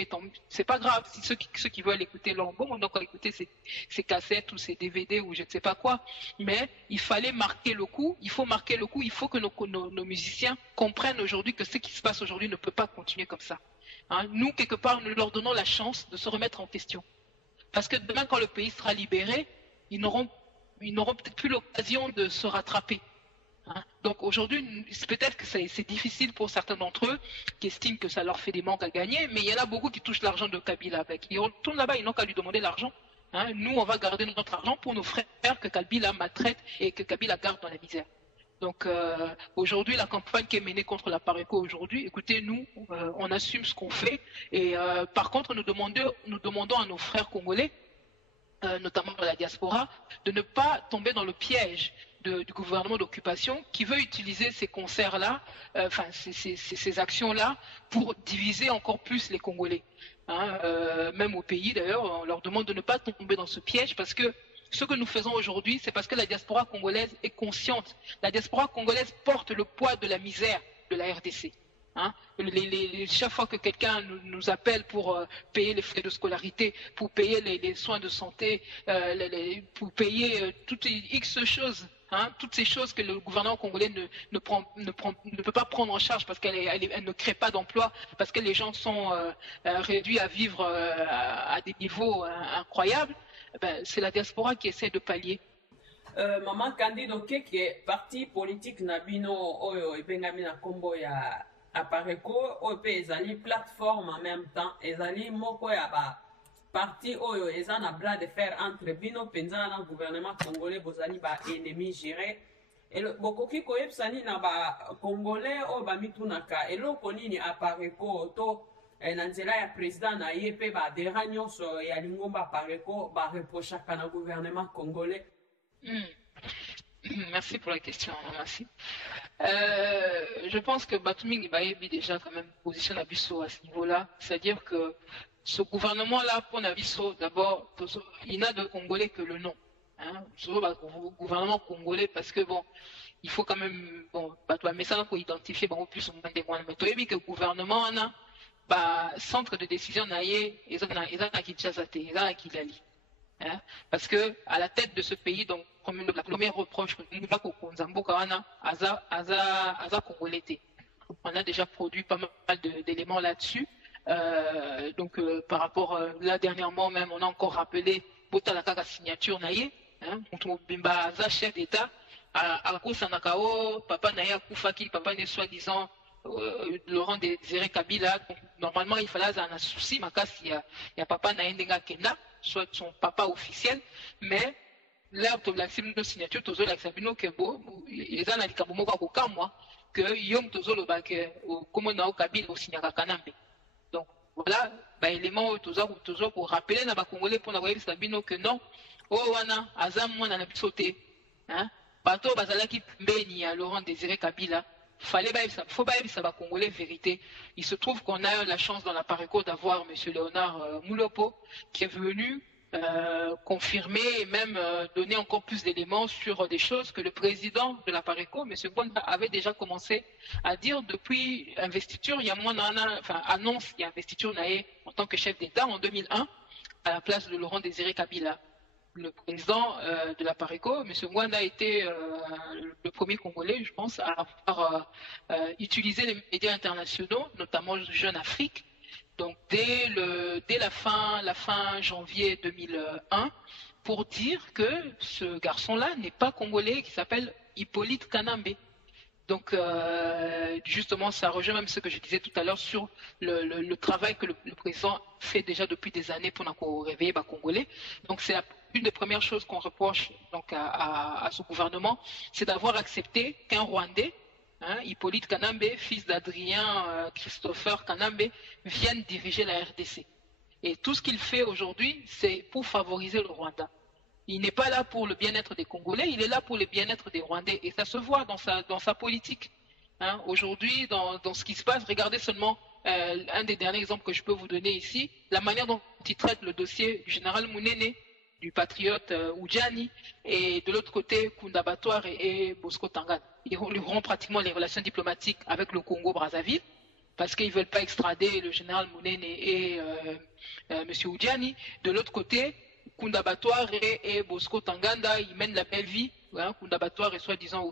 écouter, c'est pas grave. Si ceux qui veulent écouter Lombo, on doit écouter ces cassettes ou ces DVD ou je ne sais pas quoi. Mais il fallait marquer le coup. Il faut marquer le coup. Il faut que nos musiciens comprennent aujourd'hui que ce qui se passe aujourd'hui ne peut pas continuer comme ça. Hein, nous, quelque part, nous leur donnons la chance de se remettre en question. Parce que demain, quand le pays sera libéré, ils n'auront peut-être plus l'occasion de se rattraper. Hein. Donc aujourd'hui, peut-être que c'est difficile pour certains d'entre eux qui estiment que ça leur fait des manques à gagner, mais il y en a beaucoup qui touchent l'argent de Kabila avec. Ils retournent là-bas, ils n'ont qu'à lui demander l'argent. Hein. Nous, on va garder notre argent pour nos frères que Kabila maltraite et que Kabila garde dans la misère. Donc aujourd'hui, la campagne qui est menée contre la Pareco aujourd'hui, écoutez, nous, on assume ce qu'on fait. Et par contre, nous demandons à nos frères congolais, notamment dans la diaspora, de ne pas tomber dans le piège du gouvernement d'occupation qui veut utiliser ces concerts-là, ces actions-là, pour diviser encore plus les Congolais. Hein, même au pays, d'ailleurs, on leur demande de ne pas tomber dans ce piège parce que ce que nous faisons aujourd'hui, c'est parce que la diaspora congolaise est consciente. La diaspora congolaise porte le poids de la misère de la RDC. Hein, chaque fois que quelqu'un nous appelle pour payer les frais de scolarité, pour payer les soins de santé, pour payer toutes les X choses, hein, toutes ces choses que le gouvernement congolais ne peut pas prendre en charge parce qu'elle ne crée pas d'emploi, parce que les gens sont réduits à vivre à des niveaux incroyables, ben, c'est la diaspora qui essaie de pallier. Maman Candido Keke, parti politique Nabino, oyo ebengami na kombo ya Apareco, oyo pe ezali plateforme en même temps, ezali moko ya ba parti oyo eza na bras de fer entre bino penza na gouvernement congolais bozali ba ennemi géré. Bokoki koyebisani na ba congolais oyo bamitunaka eloko nini Apareco to na nzela ya président na ye pe ba adhérent nyonso ya lingomba Apareco ba reprochaka na gouvernement congolais. Merci pour la question, merci. Je pense que Batuming Bayebi déjà quand même positionne Abisso à ce niveau-là, c'est-à-dire que ce gouvernement-là, pour Nabisso, d'abord, il n'a de Congolais que le nom. Hein, gouvernement congolais, parce que bon, il faut quand même, bon, mais ça pour identifier, bon, plus on des moyens. Mais tu as vu que le gouvernement, on a, bah, centre de décision, ils ont à Kinshasa, ils ont à Kigali. Hein, parce que à la tête de ce pays, donc la première reproche que nous avons congolais. On a déjà produit pas mal d'éléments là-dessus. Donc par rapport là dernièrement même, on a encore rappelé Botalaka signature naïe, hein, Bimba Aza chef d'État, à Sanakao, papa Naya Koufaki, papa n'est soi-disant Laurent Désiré Kabila. Donc, normalement il fallait un souci, il y a papa Naya Ndenga Kenda, soit son papa officiel, mais là, pour la signature, tozo la sabino que bon, les gens n'ont pas beaucoup de moi que yom tozo le bac au commandant au Kabila au signaka Kanambe. Donc voilà, bah élément tozo pour rappeler na ba Congolais pour n'avoir sabino que non, oh wana azam moi na bisoté, hein, bato bazalaki mbeni à Laurent Désiré Kabila. Faut pas ça va Congolais vérité. Il se trouve qu'on a la chance dans la Pareco d'avoir M. Léonard Moulopo qui est venu confirmer et même donner encore plus d'éléments sur des choses que le président de la Pareco, M. Bonda, avait déjà commencé à dire depuis investiture, il y a annonce, il y a investiture naé en tant que chef d'État en 2001 à la place de Laurent Désiré Kabila. Le président de la Pareco, M. Mwanda, a été le premier Congolais, je pense, à avoir utilisé les médias internationaux, notamment Jeune Afrique, donc dès la fin janvier 2001, pour dire que ce garçon-là n'est pas Congolais, qui s'appelle Hippolyte Kanambe. Donc, justement, ça rejoint même ce que je disais tout à l'heure sur le travail que le président fait déjà depuis des années pour nous réveiller les Congolais. Donc, c'est une des premières choses qu'on reproche donc, à ce gouvernement, c'est d'avoir accepté qu'un Rwandais, hein, Hippolyte Kanambe, fils d'Adrien Christopher Kanambe, vienne diriger la RDC. Et tout ce qu'il fait aujourd'hui, c'est pour favoriser le Rwanda. Il n'est pas là pour le bien-être des Congolais, il est là pour le bien-être des Rwandais. Et ça se voit dans sa politique. Hein. Aujourd'hui, dans ce qui se passe, regardez seulement un des derniers exemples que je peux vous donner ici, la manière dont il traite le dossier du général Mounene, du patriote Oudjani, et de l'autre côté, Kunda Batoire et Bosco Tangane. Ils rompt pratiquement les relations diplomatiques avec le Congo-Brazzaville. parce qu'ils ne veulent pas extrader le général Mounene et M. Oudjani. De l'autre côté, Kunda Batouare et Bosco Tanganda, ils mènent la belle vie. Hein, Kunda Batouare est soi-disant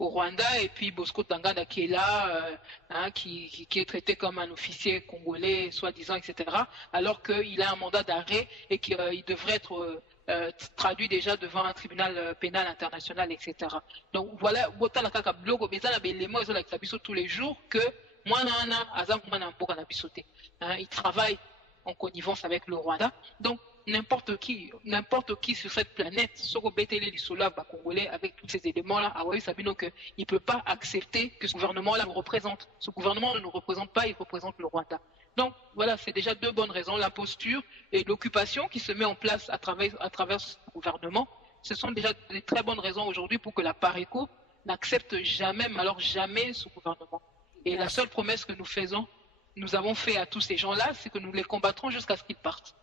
au Rwanda, et puis Bosco Tanganda qui est là, hein, qui est traité comme un officier congolais, soi-disant, etc., alors qu'il a un mandat d'arrêt et qu'il devrait être traduit déjà devant un tribunal pénal international, etc. Donc voilà, tous les jours que il travaille en connivence avec le Rwanda. Donc n'importe qui sur cette planète, Congolais, avec tous ces éléments-là, il ne peut pas accepter que ce gouvernement-là nous représente. Ce gouvernement ne nous représente pas, il représente le Rwanda. Donc voilà, c'est déjà deux bonnes raisons, la posture et l'occupation qui se met en place à travers ce gouvernement. Ce sont déjà des très bonnes raisons aujourd'hui pour que la PARECO n'accepte jamais, mais alors jamais, ce gouvernement. Et la seule promesse que nous avons fait à tous ces gens-là, c'est que nous les combattrons jusqu'à ce qu'ils partent.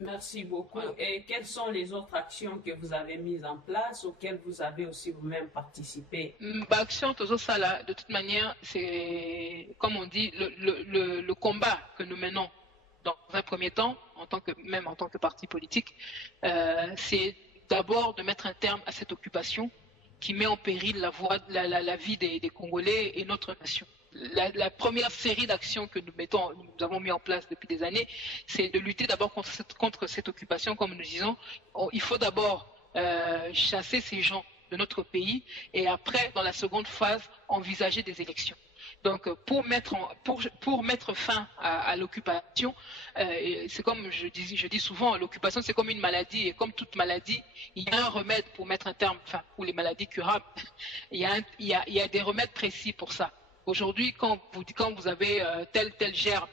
Merci beaucoup. Voilà. Et quelles sont les autres actions que vous avez mises en place, auxquelles vous avez aussi vous-même participé? Action Tozo-Sala, de toute manière, c'est, comme on dit, le combat que nous menons dans un premier temps, même en tant que parti politique, c'est d'abord de mettre un terme à cette occupation qui met en péril la vie des Congolais et notre nation. La première série d'actions que nous avons mis en place depuis des années, c'est de lutter d'abord contre cette occupation, comme nous disons. Il faut d'abord chasser ces gens de notre pays et après, dans la seconde phase, envisager des élections. Donc, pour mettre fin à l'occupation, c'est comme je dis souvent, l'occupation c'est comme une maladie, et comme toute maladie, il y a un remède pour mettre un terme, enfin, pour les maladies curables, il y a des remèdes précis pour ça. Aujourd'hui, quand vous avez tel germe,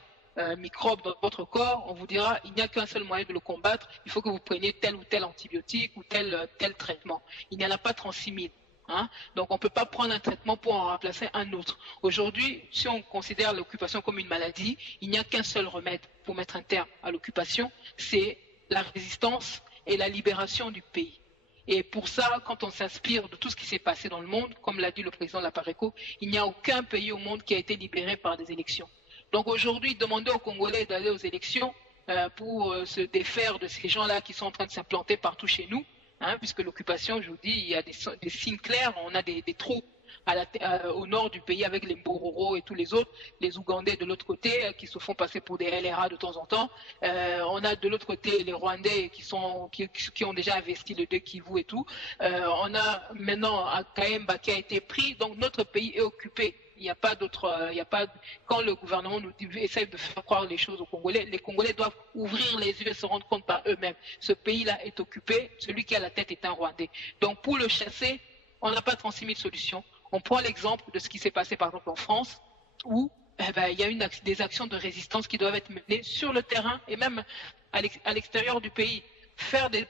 microbe dans votre corps, on vous dira il n'y a qu'un seul moyen de le combattre, il faut que vous preniez tel ou tel antibiotique ou tel traitement. Il n'y en a pas 36 000. Hein? Donc on ne peut pas prendre un traitement pour en remplacer un autre. Aujourd'hui, si on considère l'occupation comme une maladie, il n'y a qu'un seul remède pour mettre un terme à l'occupation, c'est la résistance et la libération du pays. Et pour ça, quand on s'inspire de tout ce qui s'est passé dans le monde, comme l'a dit le président de la PARECO, il n'y a aucun pays au monde qui a été libéré par des élections. Donc aujourd'hui, demander aux Congolais d'aller aux élections pour se défaire de ces gens-là qui sont en train de s'implanter partout chez nous, hein, puisque l'occupation, je vous dis, il y a des signes clairs, on a des troupes au nord du pays avec les Mbororo et tous les autres, les Ougandais de l'autre côté qui se font passer pour des LRA de temps en temps. On a de l'autre côté les Rwandais qui ont déjà investi le 2 Kivu et tout. On a maintenant un Kaemba qui a été pris, donc notre pays est occupé. Il n'y a pas d'autre, quand le gouvernement essaie de faire croire les choses aux Congolais, les Congolais doivent ouvrir les yeux et se rendre compte par eux-mêmes. Ce pays-là est occupé, celui qui a la tête est un Rwandais. Donc pour le chasser, on n'a pas 36 000 solutions. On prend l'exemple de ce qui s'est passé par exemple en France, où il y a des actions de résistance qui doivent être menées sur le terrain et même à l'extérieur du pays.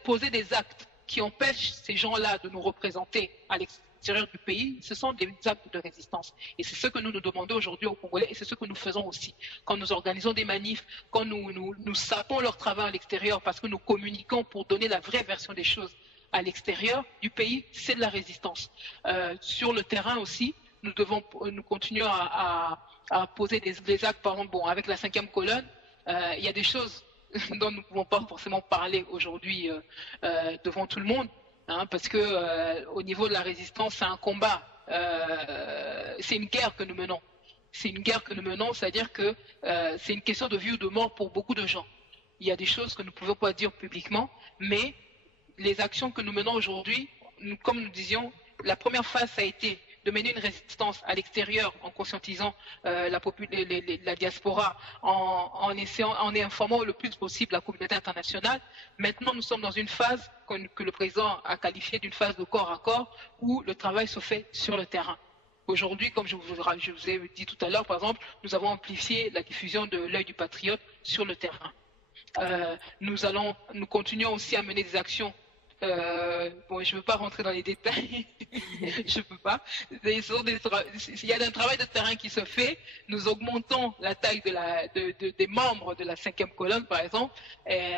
Poser des actes qui empêchent ces gens-là de nous représenter à l'extérieur du pays, ce sont des actes de résistance. Et c'est ce que nous demandons aujourd'hui aux Congolais et c'est ce que nous faisons aussi. Quand nous organisons des manifs, quand nous sapons leur travail à l'extérieur parce que nous communiquons pour donner la vraie version des choses à l'extérieur du pays, c'est de la résistance. Sur le terrain aussi, nous continuons à poser des actes, par exemple, avec la 5e colonne, il y a des choses dont nous ne pouvons pas forcément parler aujourd'hui devant tout le monde, hein, parce que au niveau de la résistance, c'est un combat, c'est une guerre que nous menons. C'est une guerre que nous menons, c'est-à-dire que c'est une question de vie ou de mort pour beaucoup de gens. Il y a des choses que nous ne pouvons pas dire publiquement, mais les actions que nous menons aujourd'hui, comme nous disions, la première phase, ça a été de mener une résistance à l'extérieur en conscientisant la diaspora, en informant le plus possible la communauté internationale. Maintenant, nous sommes dans une phase que le président a qualifiée d'une phase de corps à corps où le travail se fait sur le terrain. Aujourd'hui, comme je vous ai dit tout à l'heure, par exemple, nous avons amplifié la diffusion de l'œil du patriote sur le terrain. Nous continuons aussi à mener des actions. Je ne veux pas rentrer dans les détails, je ne peux pas. Il y a un travail de terrain qui se fait. Nous augmentons la taille des membres de la 5e colonne, par exemple. Et,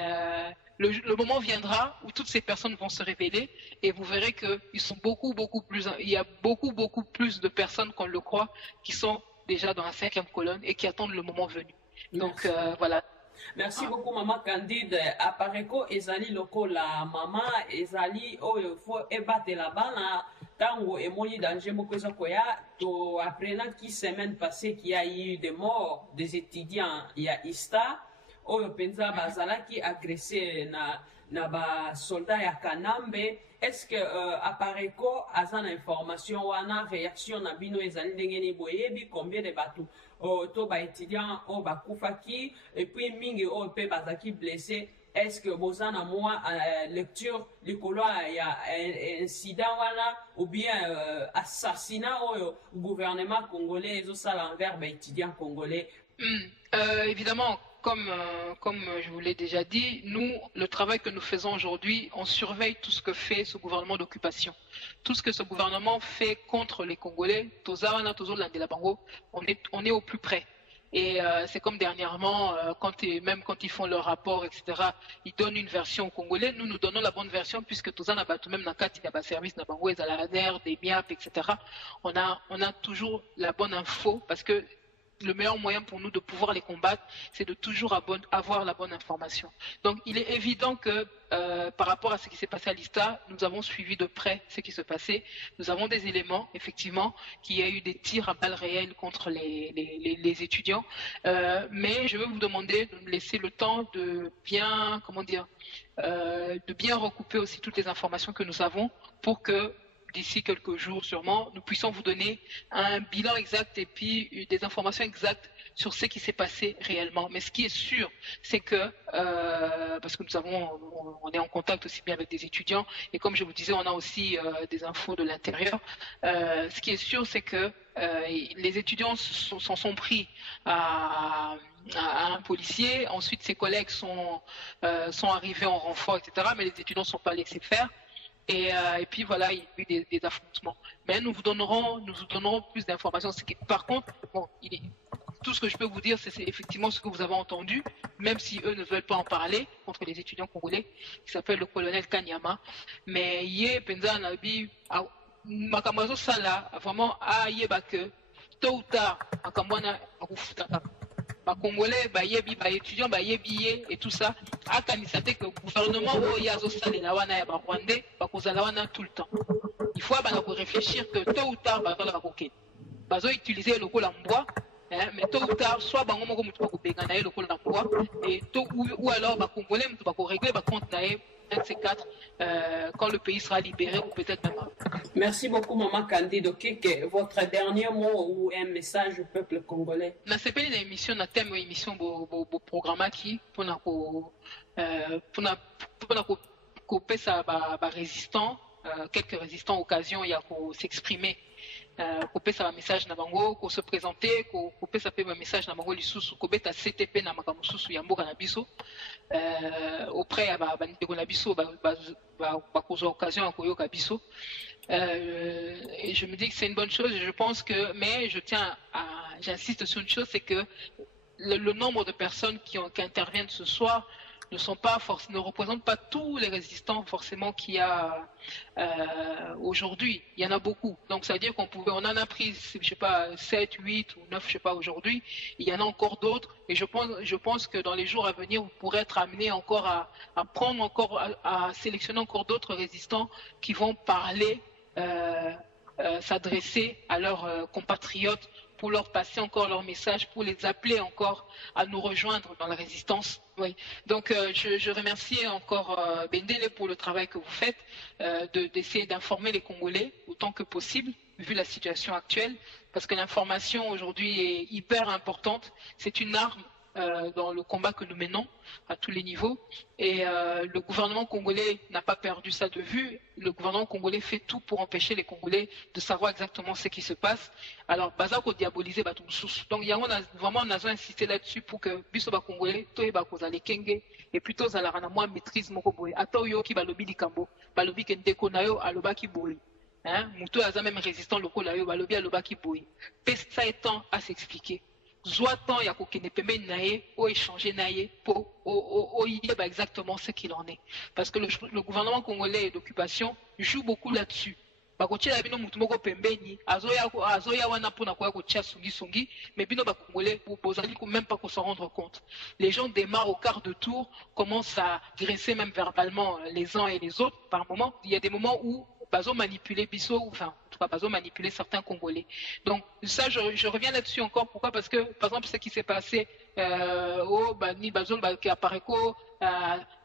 le moment viendra où toutes ces personnes vont se révéler et vous verrez qu'il y a beaucoup plus de personnes qu'on le croit qui sont déjà dans la 5e colonne et qui attendent le moment venu. Donc voilà. Merci beaucoup Maman Candide. Apareko ezali lokola mama ezali oyo fo ebatela bana tango emoni danger moko eza koya to apprenant qui semaine passée qu'il y a eu des morts des étudiants ya ISTA oyo penza bazalaki agressé na ba soldat ya Kanambe. Est-ce que Apareko aza na information wana réaction na bino ezali ndenge ni boyebi combien de bateaux to ba étudiants o ba kufaki et puis mingi o pe bazaki blessé? Est-ce que bozana moi lecture likolo ya incident wana ou bien assassinat au gouvernement congolais ezo sala envers ba étudiants congolais? Évidemment, comme je vous l'ai déjà dit, nous, le travail que nous faisons aujourd'hui, on surveille tout ce que fait ce gouvernement d'occupation. Tout ce que ce gouvernement fait contre les Congolais, on est au plus près. Et c'est comme dernièrement, même quand ils font leur rapport, etc., ils donnent une version aux Congolais. Nous donnons la bonne version puisque tout ça n'a pas tout même il y a service n'a pas des MIAP, etc. On a toujours la bonne info parce que le meilleur moyen pour nous de pouvoir les combattre, c'est de toujours avoir la bonne information. Donc, il est évident que par rapport à ce qui s'est passé à l'ISTA, nous avons suivi de près ce qui se passait. Nous avons des éléments, effectivement, qu'il y a eu des tirs à balles réelles contre les étudiants. Mais je vais vous demander de me laisser le temps de bien, de bien recouper aussi toutes les informations que nous avons pour que d'ici quelques jours sûrement, nous puissions vous donner un bilan exact et puis des informations exactes sur ce qui s'est passé réellement. Mais ce qui est sûr, c'est que, parce que on est en contact aussi bien avec des étudiants, et comme je vous disais, on a aussi des infos de l'intérieur. Ce qui est sûr, c'est que les étudiants s'en sont pris à un policier, ensuite ses collègues sont arrivés en renfort, etc., mais les étudiants ne sont pas laissés faire. Et puis voilà, il y a eu des affrontements. Mais nous vous donnerons plus d'informations. Par contre, tout ce que je peux vous dire, c'est effectivement ce que vous avez entendu, même si eux ne veulent pas en parler, contre les étudiants congolais, qui s'appelle le colonel Kanyama. Mais Penza Nabi, Makamazo Sala, vraiment, que tôt ou tard, Makamwana, Congolais, étudiants, et tout ça, a candidaté que le gouvernement Rwandais tout le temps. Il faut réfléchir que tôt ou tard, ils utiliser le col en bois, mais tôt ou tard, soit le col en bois, et ou alors Congolais, régler compte un de ces quatre quand le pays sera libéré ou peut-être même avant. Merci beaucoup, Maman Candide. Votre dernier mot ou un message au peuple congolais? Na sepeli na émission na thème émission programme qui pour kopesa ba résistants quelques résistants occasion ya ko s'exprimer kopesa ba message na bango ko se présenter kopesa pe ba message na bango lisusu kobeta CTP na makambo susu ya mboka na biso auprès ya ba ndeko na biso ba kozwa occasion ya koyoka biso. Et je me dis que c'est une bonne chose, je pense que, mais j'insiste sur une chose, c'est que le nombre de personnes qui interviennent ce soir ne représentent pas tous les résistants forcément qu'il y a aujourd'hui. Il y en a beaucoup. Donc ça veut dire on en a pris, je sais pas, 7, 8 ou 9, je sais pas aujourd'hui. Il y en a encore d'autres. Et je pense que dans les jours à venir, vous pourrez être amenés encore à sélectionner encore d'autres résistants qui vont parler, s'adresser à leurs compatriotes pour leur passer encore leur message, pour les appeler encore à nous rejoindre dans la résistance. Oui. Donc je remercie encore Bendele pour le travail que vous faites, d'essayer d'informer les Congolais autant que possible, vu la situation actuelle, parce que l'information aujourd'hui est hyper importante. C'est une arme dans le combat que nous menons à tous les niveaux. Et le gouvernement congolais n'a pas perdu ça de vue. Le gouvernement congolais fait tout pour empêcher les Congolais de savoir exactement ce qui se passe. Alors, Bazako diaboliser Batumsous. Donc, on a vraiment insisté là-dessus pour que Bisoba Congolais, Toye Bakozale Kenge, et plutôt Zalarana, moi, maîtrise Mokoboy. Atoyo ki balobi likambo, balobi kendeko nayo, alobaki boy. Moutou a même résistant local là, balobi alobaki boy. Pesta étant à s'expliquer. Zoatan ya kokene pembe naye o échanger naye pour yeba exactement ce qu'il en est, parce que le gouvernement congolais d'occupation joue beaucoup là-dessus. bakotiela bino mutu moko pembeni azoya wana mpona koya kotia sungi mais bino bakongolais bozali même pas qu'on s'en rendre compte. Les gens démarrent au quart de tour, commencent à graisser même verbalement les uns et les autres par moment. Il y a des moments où bazo manipuler biso, enfin en tout cas bazo manipuler certains Congolais. Donc ça je reviens là-dessus encore. Pourquoi? Parce que par exemple ce qui s'est passé au Bani Bazo qui apparaît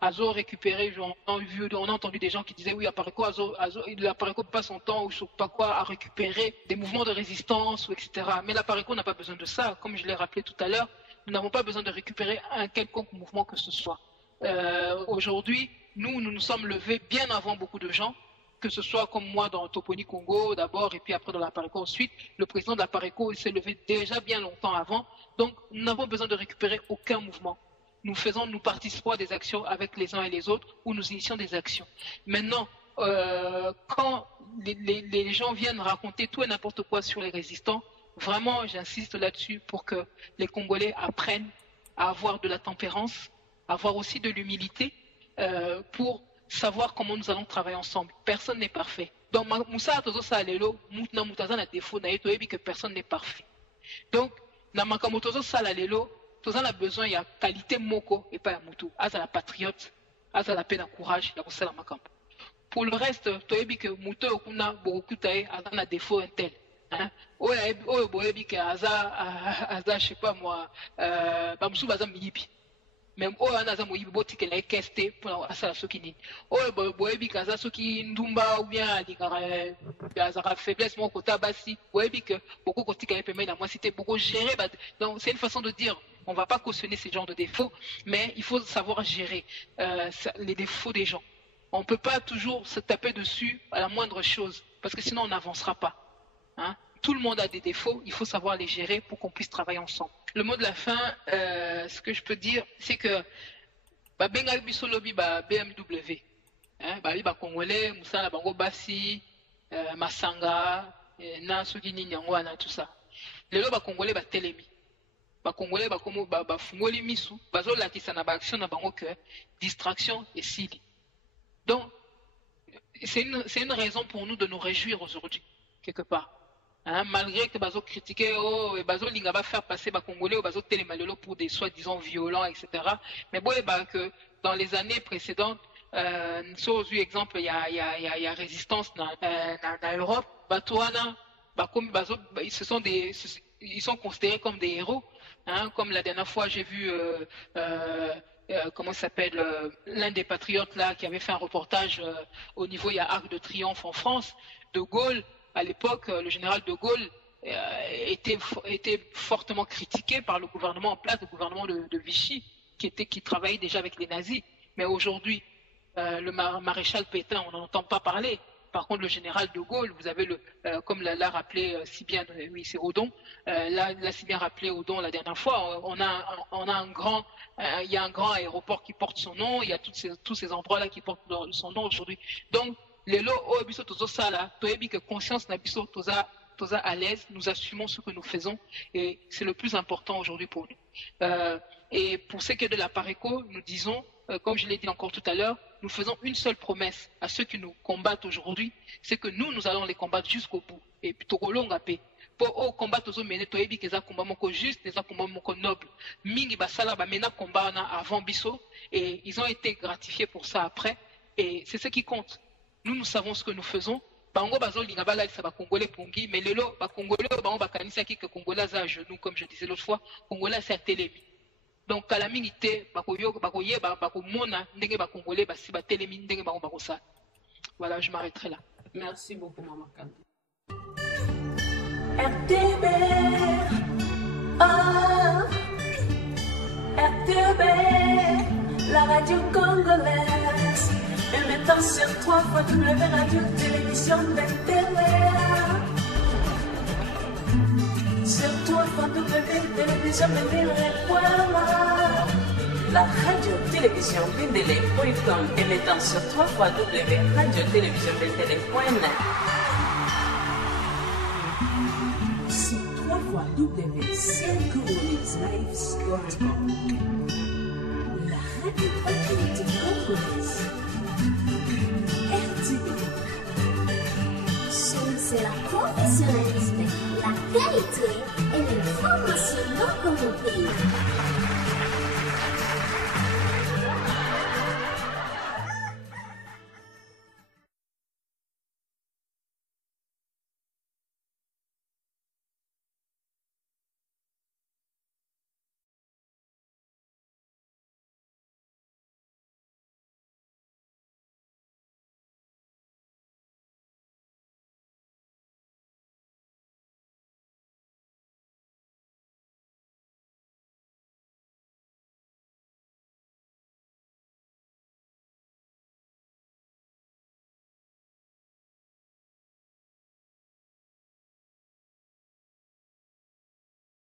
Azo récupéré, on a entendu des gens qui disaient oui, l'Apareco passe son temps ou je sais pas quoi à récupérer des mouvements de résistance, etc. Mais l'Apareco n'a pas besoin de ça. Comme je l'ai rappelé tout à l'heure, nous n'avons pas besoin de récupérer un quelconque mouvement que ce soit. Aujourd'hui, nous nous sommes levés bien avant beaucoup de gens, que ce soit comme moi dans Toponi Congo d'abord et puis après dans l'Apareco ensuite. Le président de l'Apareco s'est levé déjà bien longtemps avant. Donc nous n'avons besoin de récupérer aucun mouvement. Nous participons à des actions avec les uns et les autres ou nous initions des actions. Maintenant, quand les gens viennent raconter tout et n'importe quoi sur les résistants, vraiment j'insiste là-dessus pour que les Congolais apprennent à avoir de la tempérance, à avoir aussi de l'humilité pour savoir comment nous allons travailler ensemble. Personne n'est parfait. Donc, Moussa Tozo Salelo, Moutna Moutazan a défaut, que personne n'est parfait. Donc, Namakamoto Tozo Salalelo, Tozo a besoin, il y a qualité moko et pas à Moutou. Aza la patriote, Aza la peine à courage, la Roussala Makampo. Pour le reste, Toyebi que Moutou Okuna Borokutae, Aza a défaut un tel. Boyebi que Aza, je sais pas moi, Bamsou Bazam Miyipi. Même oyo anaza moyibi botikela ekeste mpona asala soki nini oyo boyebi kaza soki ndumba ou bien alingaka azaka faiblesse moko kota basi boyebi ke boko kotika ye pembeni na mwasi te boko gérer donc c'est une façon de dire on va pas cautionner ce genre de défauts mais il faut savoir gérer les défauts des gens. On peut pas toujours se taper dessus à la moindre chose parce que sinon on n'avancera pas, hein? Tout le monde a des défauts, il faut savoir les gérer pour qu'on puisse travailler ensemble. Le mot de la fin, ce que je peux dire, c'est que Benga Bisolobi BMW, ba Congolais, Moussa Bango Bassi, Masanga, Nasugi Nyangwana, tout ça. Les lois Congolais ba Telemi. Ba Congolais ba Komo ba Fungoli Misu, Bazo la Kisana ba action na Bango que distraction et sili. Donc, c'est une raison pour nous de nous réjouir aujourd'hui, quelque part. Hein, malgré que Bazo critiquait, Bazo Linga va faire passer Congolais ou Bazo Télémalolo pour des soi-disant violents, etc. Mais bon, que dans les années précédentes, sur exemple, il y a résistance dans l'Europe, ils sont considérés comme des héros. Hein, comme la dernière fois, j'ai vu, comment s'appelle, l'un des patriotes là qui avait fait un reportage au niveau, il y a Arc de Triomphe en France, De Gaulle. À l'époque, le général de Gaulle était fortement critiqué par le gouvernement en place, le gouvernement de Vichy, qui travaillait déjà avec les nazis. Mais aujourd'hui, le maréchal Pétain, on n'en entend pas parler. Par contre, le général de Gaulle, vous avez comme l'a rappelé si bien, oui, c'est Odon, l'a si bien rappelé Odon la dernière fois, il y a un grand aéroport qui porte son nom, il y a tous ces endroits-là qui portent son nom aujourd'hui. Donc, les lots au biso tozo sala, toyebi que conscience na biso toza à l'aise, nous assumons ce que nous faisons et c'est le plus important aujourd'hui pour nous. Et pour ce qui est de la Pareco, nous disons, comme je l'ai dit encore tout à l'heure, nous faisons une seule promesse à ceux qui nous combattent aujourd'hui, c'est que nous allons les combattre jusqu'au bout. Et plutôt que l'on appelle. Pour combattre aux hommes, toyebi que ça combat moko juste, ça combat moko noble. Mingi basala ba mena combat avant biso et ils ont été gratifiés pour ça après et c'est ce qui compte. Nous savons ce que nous faisons. Bango bazo lingabala ça va congolais pongi, mais lelo ba congolais bango bakanisa ki que congolais à genoux comme je disais l'autre fois, congolais c'est à télémi. Donc kalamingité bakoye bakomona ndenge ba congolais basi ba télémi ndenge bango bakosa. Voilà, je m'arrêterai là. Merci beaucoup Maman Kandi. RTB, RTB, la radio congolaise. Émettant sur 3 fois Radio Télévision Bentelea. Sur 3 fois Télévision Bentelea. La radio télévision Bentelea.com émettant sur 3 fois Radio Télévision Bentelea.net. Sur 3 fois CNCongolaisLives.com. La radio patriotique congolaise. RTB, c'est la professionnalisme, la qualité et l'information dans mon pays.